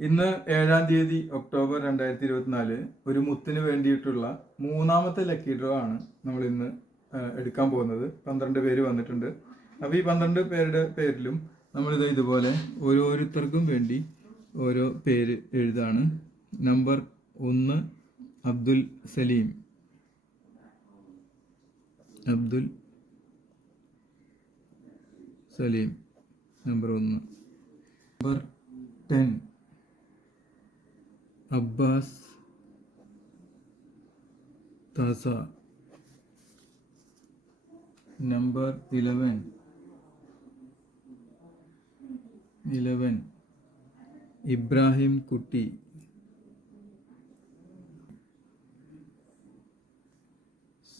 ഇന്ന് ഏഴാം തീയതി ഒക്ടോബർ രണ്ടായിരത്തി ഇരുപത്തിനാല് ഒരു മുത്തിന് വേണ്ടിയിട്ടുള്ള മൂന്നാമത്തെ ലക്കി ഡ്രോ ആണ് നമ്മൾ ഇന്ന് എടുക്കാൻ പോകുന്നത്. പന്ത്രണ്ട് പേര് വന്നിട്ടുണ്ട്. അപ്പോൾ ഈ പന്ത്രണ്ട് പേരുടെ പേരിലും നമ്മളിത് ഇതുപോലെ ഓരോരുത്തർക്കും വേണ്ടി ഓരോ പേര് എഴുതാണ്. നമ്പർ ഒന്ന് അബ്ദുൽ സലീം. അബ്ദുൽ സലീം. നമ്പർ ഒന്ന്. Number ten. Abbas Thasa. Number eleven eleven Ibrahim Kutty.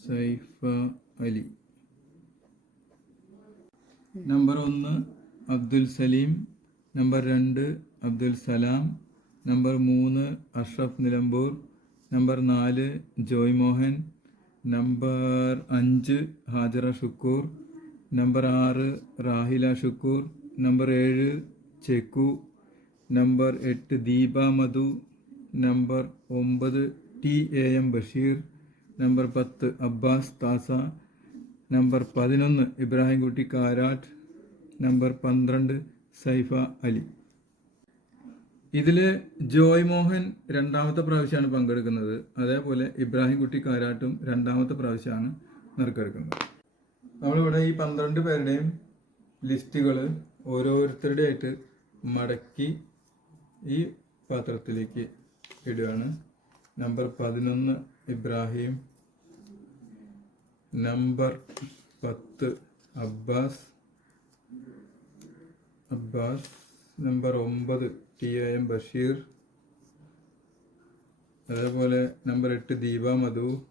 Saifa Ali. Number ഒന്ന് അബ്ദുൽ സലീം. നമ്പർ രണ്ട് അബ്ദുൽ സലാം. നമ്പർ മൂന്ന് അഷ്റഫ് നിലമ്പൂർ. നമ്പർ നാല് ജോയ് മോഹൻ. നമ്പർ അഞ്ച് ഹാജറ ഷുക്കൂർ. നമ്പർ ആറ് റാഹില ഷുക്കൂർ. നമ്പർ ഏഴ് ചെക്കു. നമ്പർ എട്ട് ദീപ മധു. നമ്പർ ഒമ്പത് T A M Basheer. Number പത്ത് അബ്ബാസ് താസ. നമ്പർ പതിനൊന്ന് ഇബ്രാഹിംകുട്ടി കാരാട്ട്. നമ്പർ പന്ത്രണ്ട് സൈഫ അലി. ഇതിൽ ജോയ് മോഹൻ രണ്ടാമത്തെ പ്രാവശ്യമാണ് പങ്കെടുക്കുന്നത്. അതേപോലെ ഇബ്രാഹിം കുട്ടി കാരാട്ടും രണ്ടാമത്തെ പ്രാവശ്യമാണ് നറുക്കെടുക്കുന്നത്. നമ്മളിവിടെ ഈ പന്ത്രണ്ട് പേരുടെയും ലിസ്റ്റുകൾ ഓരോരുത്തരുടെ ആയിട്ട് മടക്കി ഈ പാത്രത്തിലേക്ക് ഇടുകയാണ്. നമ്പർ പതിനൊന്ന് ഇബ്രാഹിം നമ്പർ പത്ത് അബ്ബാസ് അബ്ബാസ് നമ്പർ ഒമ്പത് ടി എ എം ബഷീർ. അതേപോലെ നമ്പർ എട്ട് ദീപ മധു.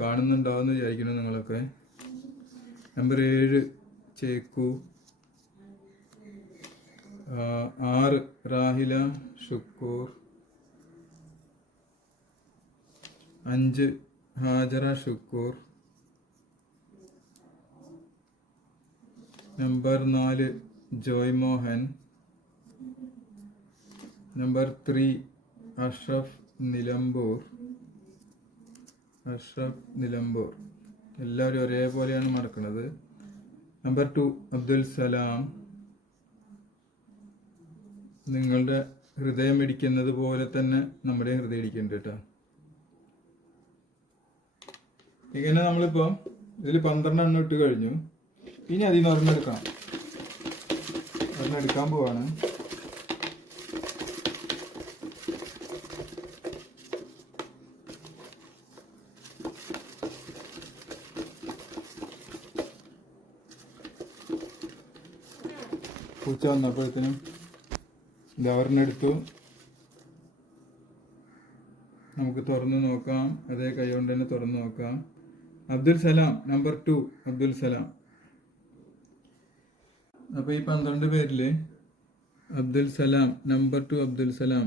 കാണുന്നുണ്ടാവുമെന്ന് വിചാരിക്കുന്നു നിങ്ങളൊക്കെ. നമ്പർ ഏഴ് ചേക്കു. ആറ് റാഹില ഷുക്കൂർ. അഞ്ച് ഹാജറ ഷുക്കൂർ. നമ്പർ നാല് Joy Mohan. Number three Ashraf Nilambur. Ashraf Nilambur. എല്ലാവരും ഒരേപോലെയാണ് മറക്കുന്നത് നമ്പർ ടു അബ്ദുൽ സലാം. നിങ്ങളുടെ ഹൃദയം ഇടിക്കുന്നത് പോലെ തന്നെ നമ്മുടെ ഹൃദയം ഇടിക്കുന്നുണ്ട് കേട്ടോ. ഇങ്ങനെ നമ്മളിപ്പോ ഇതിൽ പന്ത്രണ്ട് എണ്ണം ഇട്ട് കഴിഞ്ഞു. ഇനി അതിൽ നിന്ന് ഒരെണ്ണം എടുക്കണം ഒരെണ്ണം എടുക്കാൻ പോവാണ്. പൂച്ച വന്നപ്പോഴത്തേനും എടുത്തു. നമുക്ക് തുറന്നു നോക്കാം. അതേ കൈ കൊണ്ട് തന്നെ തുറന്നു നോക്കാം. Abdul Salam number two Abdul Salam. അപ്പോൾ ഈ പന്ത്രണ്ട് പേരിൽ Abdul Salam number two Abdul Salam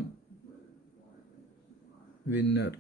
winner